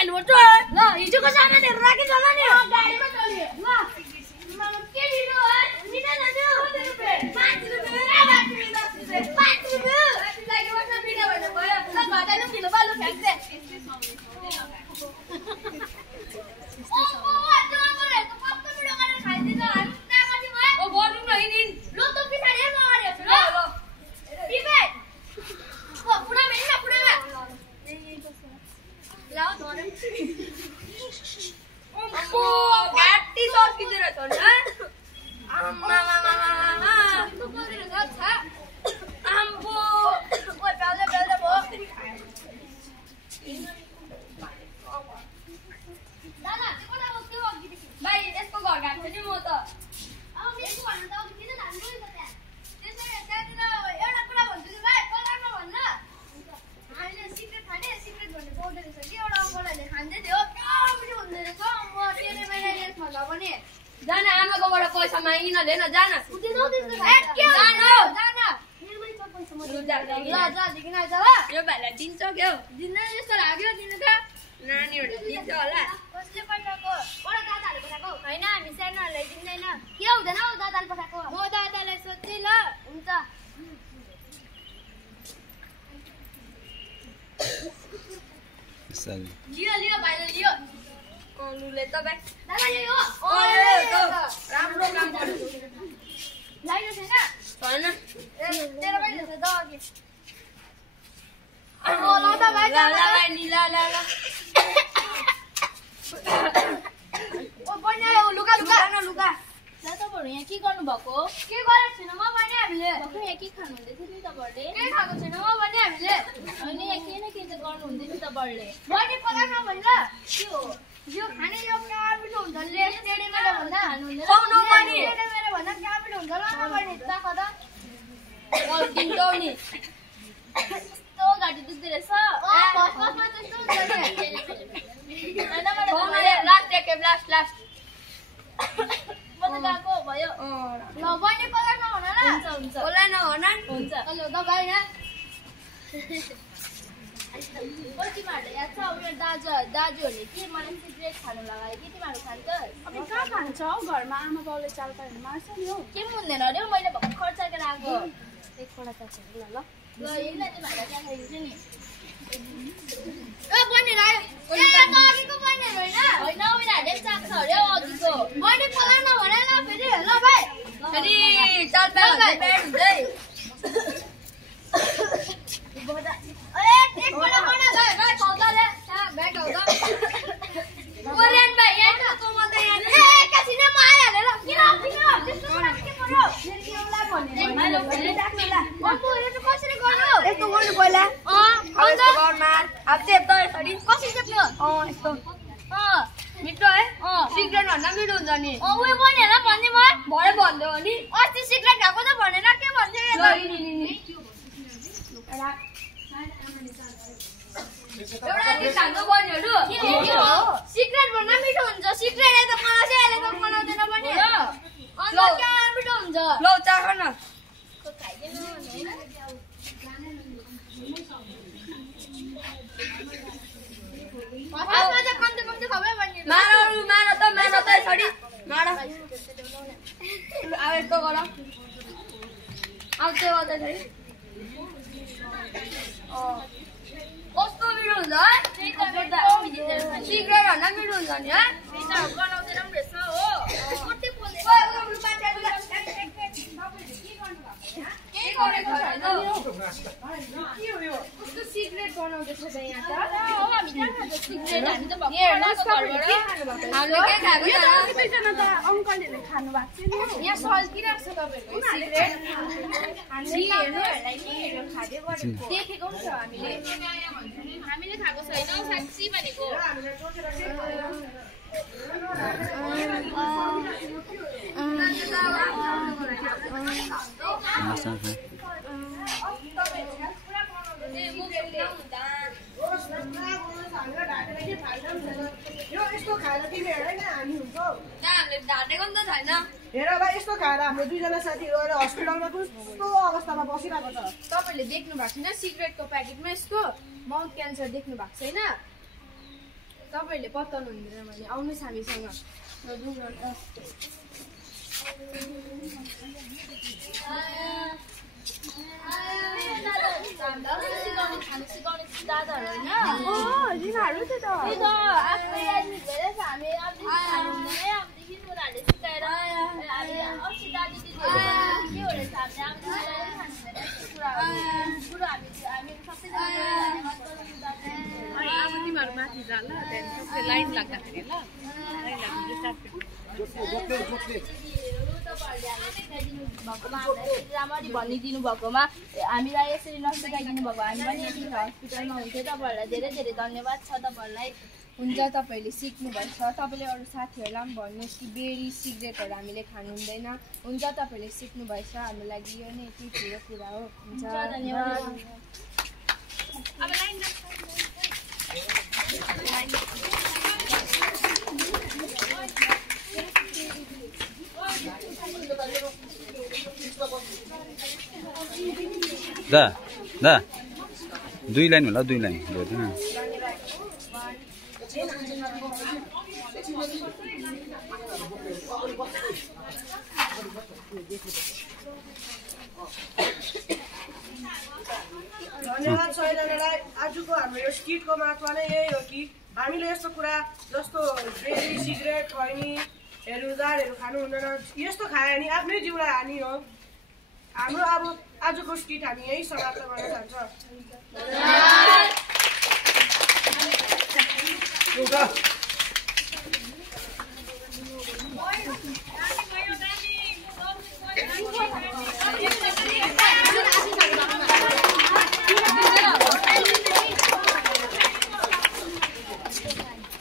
निकाल्नु पर्छ ल हिजोको सामानहरु राखि चल नि गाडीमा चल्ने ल मलाई के लिनु हो मिठा लान्छु 5 रुपैयाँ 5 रुपैयाँ लागि वर्ष बिना भने भयो ल घटाइनु किलो बालु फ्याक्दे जाना आमाकोबाट पैसा मागिन लेन जाना यो भाइलाई दिन्छ के हो दिन्न जस्तो लाग्यो दिनु त नानीहरुले दिन्छ होला कसले पठाएको बडा दादाहरुले पठाएको हैन हामी सानोहरुलाई दिँदैन के हुँदैन हौ दादाले पठाएको म दादालाई सोध्छु ल हुन्छ लियो लियो भाइले लियो लुले त भाइ दादा लियो राम्रो काम गर्यो लाइनो छैन छैन तेरो भाइ छ द अघि ल त भाइ ल भाइ नि ल ओ बन्या लुगा लुगा न लुगा ल तपाईहरु यहाँ के गर्नु भएको के गरेको छैन म भने हामीले भक्कु यहाँ के खानु हुँदै थियो नि तपाईहरुले के खाएको छैन म भने हामीले अनि यहाँ के न के चाहिँ गर्नु हुँदै थियो तपाईहरुले बडी पकाउन भन्न के हो यो खाने यो काबिल हुन्छ ले टेडे मेरो भन्दा खानु हुँदैन पाउनु पनि टेडे मेरो भन्दा काबिल हुन्छ ल नबर्ने ताख त बल किन्टौ नि तो गाडी दुख्दै रहेछ बसमा त्यस्तो हुन्छ नि हैन मैले लास्ट एक लास्ट म त गएको भयो ल बहिनी पकाउन भन ल हुन्छ हुन्छ होला न भन हुन्छ ल दबाई न तिमीहरूले याद छ उयो दाजुहरूले के मलाई सिगरेट खानु लगायो कि तिमीहरू खान्छ अब कहाँ खान्छ हौ घरमा आमा बाउले चाल पारेर मार्छ नि हौ के पनि हुँदैन अरे मैले भर्खर खर्चाएर आएको एकवटा चाख्छु ल ल यसलाई चाहिँ भाइलाई त्यहाँ खाइदिन्छु नि बहिनी अघिको बहिनीहरू होइन उनीहरूले चाख्छ अरे हौ अघिको बहिनी पलाउन भने ल फेरि ल भाइ फेरि चाल पारेर हुँदै मिठो है सिगरेट भन्दा मिठो हुन्छ नि उयो बनेर भन्ने म भरे भन्दै हो नि अस्ति सिगरेट खाएको त भनेर के भन्छ एउटा गीत खानु बहिनीहरू सिगरेट भन्दा मिठो हुन्छ सिगरेट त बनाउँछ अहिले त बनाउँदैन पनि अन्त मिठो हुन्छ ल चाख न खाइदिनु मार त छोडी मार अब यस्तो गर अब त्यो गर्दाखेरि कस्तो मिठो हुन्छ है सिगरेट भन्दा मिठो हुन्छ नि है बनाउँदैन पनि रहेछ हो सिगरेट बनाउँदैछ यहाँ अङ्कलहरूले खानु भएको छैन यहाँ सल्किरहेको छ तपाईँहरूको देखेको पनि छ हामीले खाएको छैन साँच्ची भनेको हेर भाइ यस्तो खाएर हाम्रो दुईजना साथीहरू अहिले हस्पिटलमा कस्तो अवस्थामा बसिरहेको छ तपाईहरुले देख्नु भएको छैन सिगरेटको प्याकेटमा यस्तो माउथ क्यान्सर देख्नु भएको छैन तपाईहरुले पत्ताउनु हुँदैन भने आउनुस् हामीसँग माथि जा ल त्यहाँदेखि लाइन लाग्दाखेरि ल राम्ररी भनिदिनु भएकोमा हामीलाई यसरी नसिकाइदिनु भएको हामी पनि यति हस्पिटलमा हुन्थ्यो तपाईँहरूलाई धेरै धेरै धन्यवाद छ तपाईँहरूलाई हुन्छ तपाईँहरूले सिक्नुभएछ तपाईँले अरू साथीहरूलाई पनि भन्नुहोस् कि बेरी सिगरेटहरू हामीले खानु हुँदैन हुन्छ तपाईँहरूले सिक्नुभएछ हाम्रो लागि यो नै यति ठुलो कुरा हो हुन्छ धन्यवाद दा 2 लाइन होला 2 लाइन गर्दैन धन्यवाद सबैजनालाई आजको हाम्रो यो स्किटको महत्त्व नै यही हो कि हामीले यस्तो कुरा जस्तो बेरी सिगरेट खैनीहरू जाडहरू खानु हुँदैन यस्तो खायो भने आफ्नै जिउलाई हानि हो हाम्रो अब आजको स्किट हामी यही समाप्त गर्न चाहन्छौँ